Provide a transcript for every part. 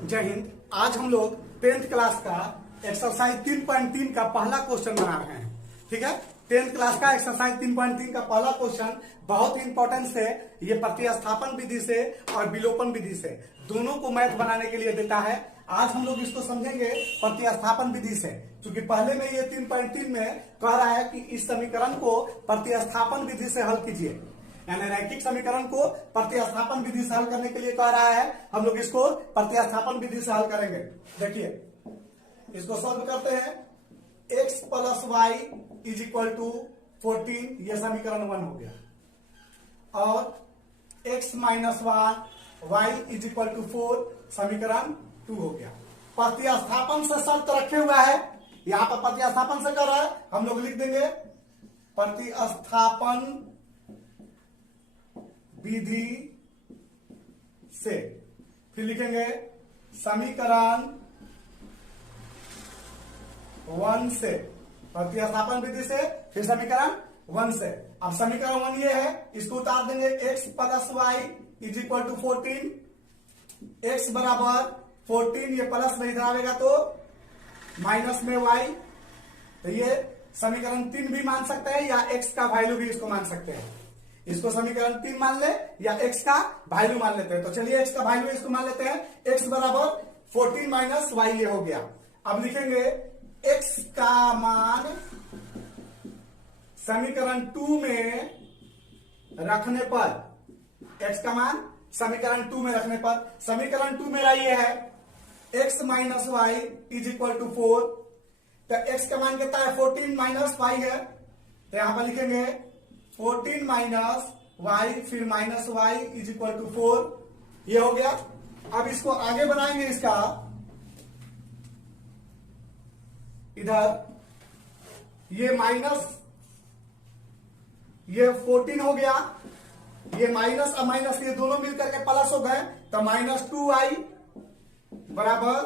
जय हिंद। आज हम लोग 10th क्लास का एक्सरसाइज 3.3 का पहला क्वेश्चन बना रहे हैं। ठीक है, 10th क्लास का एक्सरसाइज 3.3 का पहला क्वेश्चन बहुत ही इंपॉर्टेंट है। ये प्रतिस्थापन विधि से और विलोपन विधि से दोनों को मैथ बनाने के लिए देता है। आज हम लोग इसको समझेंगे प्रतिस्थापन विधि से, क्योंकि पहले में ये 3.3 में कह रहा है कि इस समीकरण को प्रतिस्थापन विधि से हल कीजिए, यानी रैखिक समीकरण को प्रतिस्थापन विधि से हल करने के लिए कह रहा है। हम लोग इसको प्रतिस्थापन विधि से हल करेंगे। देखिए, इसको सॉल्व करते हैं। x plus y is equal to 14, यह समीकरण 1 हो गया, और x minus y is equal to 4 समीकरण 2 हो गया। प्रतिस्थापन से शर्त रखे हुआ है, यहां पर प्रतिस्थापन से कर रहा है, हम लोग लिख देंगे प्रतिस्थापन विधि से, फिर लिखेंगे समीकरण 1 से, प्रतिस्थापन विधि से, फिर समीकरण 1 से। अब समीकरण 1 ये है, इसको उतार देंगे। x plus y is equal to 14, x बराबर 14, ये प्लस में इधर आएगा तो माइनस में y, तो ये समीकरण 3 भी मान सकते हैं या x का वैल्यू भी इसको मान सकते हैं। इसको समीकरण 3 मान ले या x का वैल्यू मान लेते हैं। तो चलिए x का वैल्यू इसको मान लेते हैं। x बराबर 14 माइनस वाई, ये हो गया। अब लिखेंगे x का मान समीकरण 2 में रखने पर, x का मान समीकरण 2 में रखने पर, समीकरण 2 मेरा ये है x minus y is equal to 4। तो x का मान कितना है? 14 माइनस वाई है, तो यहां पर लिखेंगे 14 माइनस वाई, फिर minus y is equal to 4, ये हो गया। अब इसको आगे बनाएंगे, इसका इधर ये माइनस, ये 14 हो गया, ये माइनस और माइनस ये दोनों मिलकर के प्लस हो गए, तो माइनस 2i बराबर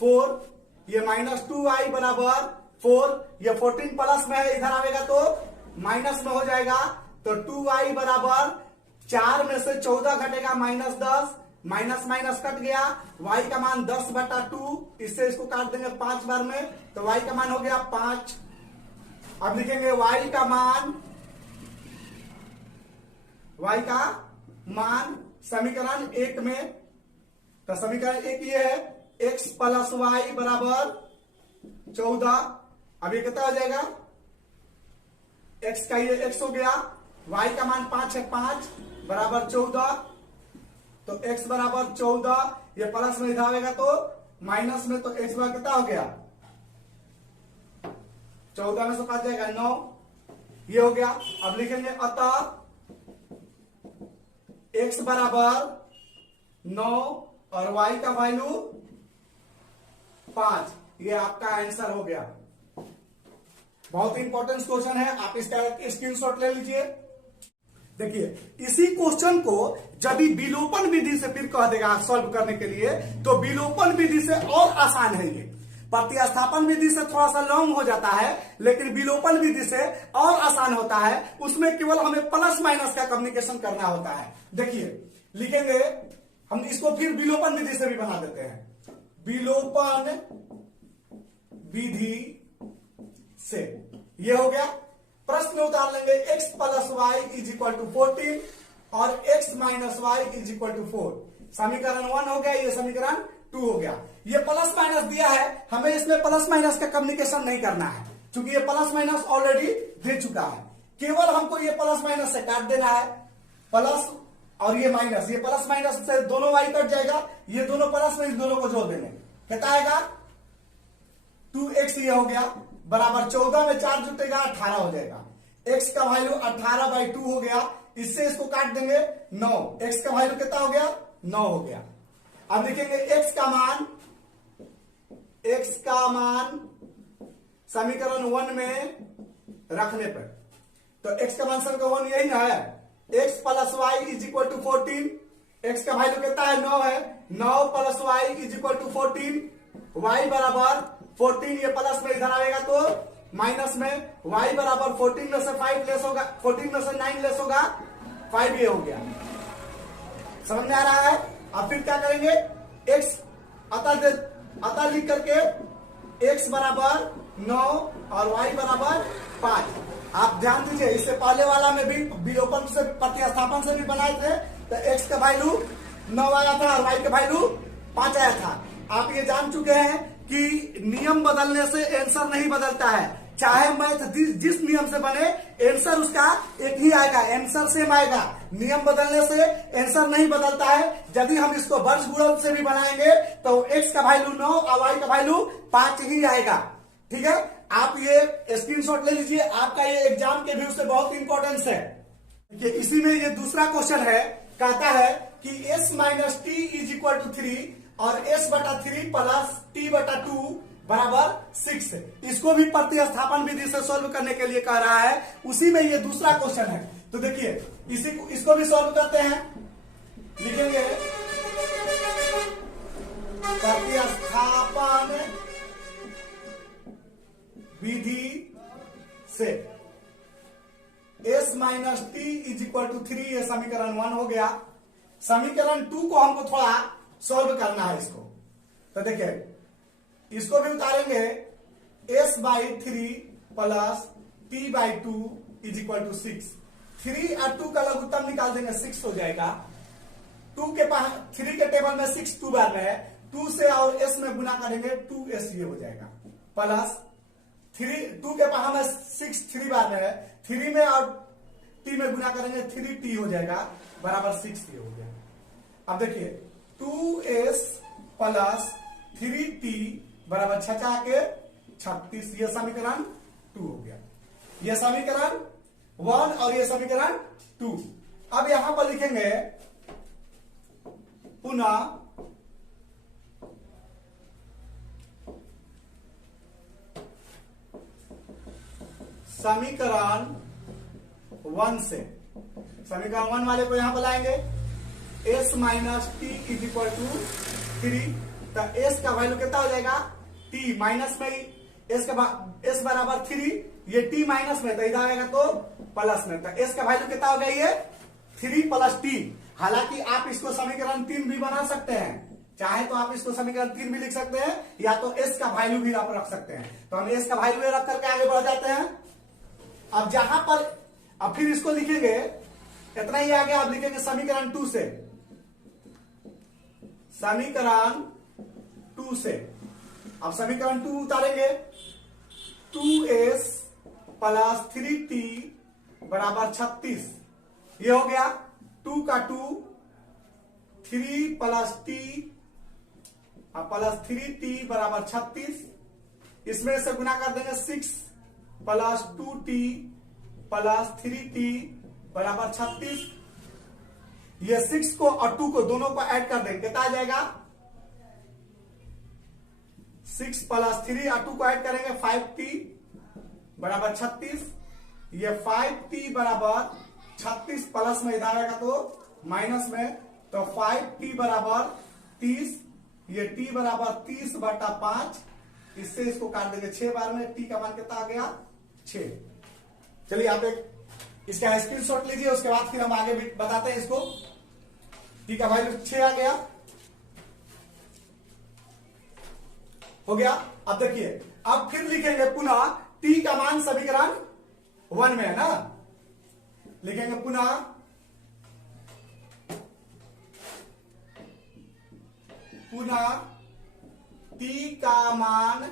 4, ये माइनस 2i बराबर 4, ये 14 प्लस में है, इधर आएगा तो माइनस में हो जाएगा। तो 2i बराबर 4 में से 14 घटेगा -10, माइनस माइनस कट गया, y का मान 10/2, इससे इसको काट देंगे 5 बार में, तो y का मान हो गया 5। अब लिखेंगे y का मान समीकरण 1 में, तो समीकरण 1 ये है x प्लस वाई बराबर 14। अब ये कितना हो जाएगा? x का ये x हो गया, y का मान 5 है, 5 बराबर 14, तो x बराबर 14, ये प्लस में इधर आएगा तो माइनस में, तो x बराबर कितना हो गया? 14 में से 5 जाएगा 9, ये हो गया। अब लिखेंगे अतः x बराबर 9 और y का वैल्यू 5, ये आपका आंसर हो गया। बहुत ही इंपॉर्टेंट क्वेश्चन है, आप इसका स्क्रीनशॉट ले लीजिए। देखिए, इसी क्वेश्चन को जब विलोपन विधि से फिर कह देगा सॉल्व करने के लिए, तो विलोपन विधि से और आसान है। ये प्रतिस्थापन विधि से थोड़ा सा लॉन्ग हो जाता है, लेकिन विलोपन विधि से और आसान होता है। उसमें केवल हमें प्लस माइनस का कम्युनिकेशन करना होता है। देखिए, लिखेंगे हम इसको, फिर विलोपन विधि से भी बना देते हैं। विलोपन विधि से ये हो गया। प्रश्न उतार लेंगे x plus y is equal to 14 और x minus y is equal to 4, समीकरण 1 हो गया, ये समीकरण 2 हो गया। ये प्लस माइनस दिया है, हमें इसमें प्लस माइनस का कम्युनिकेशन नहीं करना है, क्योंकि ये प्लस माइनस ऑलरेडी दे चुका है। केवल हमको ये प्लस माइनस से काट देना है, प्लस और ये माइनस, ये प्लस माइनस से दोनों वाई कट जाएगा, ये दोनों प्लस में इस दोनों को जोड़ देंगे, कितना आएगा? 2x, ये हो गया बराबर 14 में 4 जुटेगा 18 हो जाएगा। x का वैल्यू 18/2 हो गया, इससे इसको काट देंगे 9, x का वैल्यू कितना हो गया? 9 हो गया। अब लिखेंगे x का मान समीकरण 1 में रखने पर, तो x का मान समीकरण 1 यही ना है, x plus y is equal to 14, x का वैल्यू कितना है? 9 है, 9 plus y is equal to 14, y बराबर 14, ये प्लस में इधर आएगा तो माइनस में, y बराबर 14 में से 5 लेस होगा, 14 में से 9 लेस होगा 5, ये हो गया। समझ में आ रहा है? अब फिर क्या करेंगे, x अतः लिख करके x बराबर 9 और y बराबर 5। आप ध्यान दीजिए, इससे पहले वाला में भी विलोपन से प्रतिस्थापन से भी बनाए थे, तो x का वैल्यू 9 आया था और y का वैल्यू 5 आया था। आप ये जान चुके हैं कि नियम बदलने से आंसर नहीं बदलता है। चाहे मैथ जिस नियम से बने, आंसर उसका एक ही आएगा, आंसर सेम आएगा। नियम बदलने से आंसर नहीं बदलता है। यदि हम इसको वर्ग गुणन से भी बनाएंगे तो x का वैल्यू 9 और y का वैल्यू 5 ही आएगा। ठीक है, आप ये स्क्रीनशॉट ले लीजिए, आपका ये एग्जाम के व्यू से बहुत इंपॉर्टेंस है। कि इसी में ये दूसरा क्वेश्चन है, कहता है कि s minus t is equal to 3 और s बटा 3 प्लस टी बटा 2 बराबर 6। इसको भी प्रतिस्थापन विधि से सॉल्व करने के लिए कह रहा है। उसी में ये दूसरा क्वेश्चन है। तो देखिए इसको भी सॉल्व करते हैं। लिखेंगे प्रतिस्थापन विधि से s minus t is equal to 3, ये समीकरण 1 हो गया। समीकरण 2 को हमको थोड़ा सॉल्व करना है इसको। तो देखिए इसको भी उतारेंगे, s by 3 plus t by 2 is equal to 6। 3 और 2 का लघुत्तम निकाल देंगे, 6 हो जाएगा। 3 के टेबल में 6 2 बार में है, 2 से और s में गुना करेंगे 2s ये हो जाएगा। प्लस 2 के पास में 6 3 बार में है, 3 में और t में गुना करेंगे 3t हो जाएगा, बराबर 6 ये हो गया। अब देखिए 2s प्लस 3t बराबर 6 के 36, ये समीकरण 2 हो गया। ये समीकरण 1 और ये समीकरण 2। अब यहां पर लिखेंगे पुनः समीकरण 1 से, समीकरण 1 वाले को यहां पर लाएंगे। s minus t is equal to 3, तो s का वैल्यू कितना हो जाएगा, t माइनस में, s बराबर 3, ये t माइनस में, तो इधर आएगा तो प्लस में, तो s का वैल्यू कितना हो गया, ये 3 प्लस t। हालांकि आप इसको समीकरण 3 भी बना सकते हैं, चाहे तो आप इसको समीकरण 3 भी लिख सकते हैं, या तो s का वैल्यू भी आप रख सकते हैं। तो हम s का वैल्यू रख करके आगे बढ़ जाते हैं। अब जहां पर अब फिर इसको लिखेंगे, इतना ही आगे आप लिखेंगे समीकरण 2 से, समीकरण 2 से। अब समीकरण 2 उतारेंगे, 2s प्लस 3t बराबर 36, ये हो गया। 2 का 2, 3 प्लस t प्लस 3t बराबर 36, इसमें से गुना कर देंगे 6 प्लस 2t प्लस 3t बराबर 36। ये 6 को और 2 को दोनों को ऐड कर देंगे, कितना आ जाएगा, 6 प्लस 3 और 2 को ऐड करेंगे 5t बराबर 36। ये 5t बराबर 36 प्लस में इधर आएगा तो माइनस में, तो 5t बराबर 30, ये t बराबर 30 बटा 5, इससे इसको काट देंगे 6 बार में, t का मान कितना आ गया, 6। चलिए आप एक इसका स्क्रीनशॉट लीजिए, उसके बाद फिर हम आगे भी बताते हैं इसको। t का वैल्यू 6 आ गया, हो गया। अब देखिए, अब फिर लिखेंगे पुनः t का मान समीकरण 1 में है ना, लिखेंगे पुनः t का मान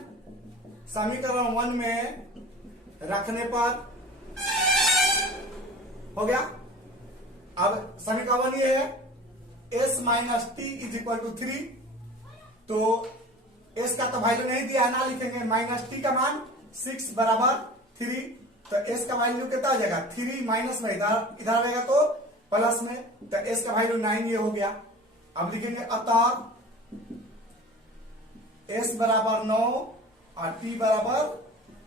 समीकरण 1 में रखने पर हो गया। अब समीकरण 1 ये है, s minus t is equal to 3, तो s का तो वैल्यू नहीं दिया है ना, लिखेंगे माइनस टी का मान 6 बराबर 3, तो s का वैल्यू कितना हो जाएगा, 3 माइनस में इधर आएगा तो प्लस में, तो s का वैल्यू 9 ये हो गया। अब लिखेंगे अतः s बराबर 9 और t बराबर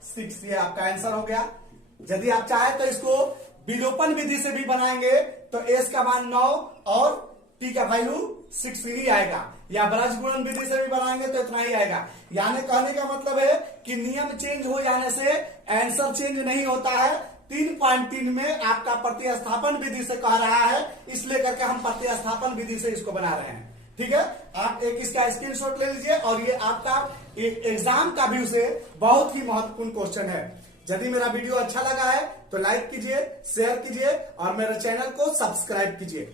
6, ये आपका आंसर हो गया। यदि आप चाहे तो इसको विलोपन विधि से भी बनाएंगे तो s का मान 9 और t का वैल्यू 6 ही आएगा, या ब्रज गुणन विधि से भी बनाएंगे तो इतना ही आएगा। यानी कहने का मतलब है कि नियम चेंज हो जाने से आंसर चेंज नहीं होता है। 3.3 में आपका प्रतिस्थापन विधि से कह रहा है, इसलिए करके हम प्रतिस्थापन विधि से इसको बना रहे हैं। ठीक है, आप एक इसका स्क्रीनशॉट ले लीजिए और ये आपका एग्जाम का भी उसे बहुत ही महत्वपूर्ण क्वेश्चन है। यदि मेरा वीडियो अच्छा लगा है तो लाइक कीजिए, शेयर कीजिए और मेरे चैनल को सब्सक्राइब कीजिए।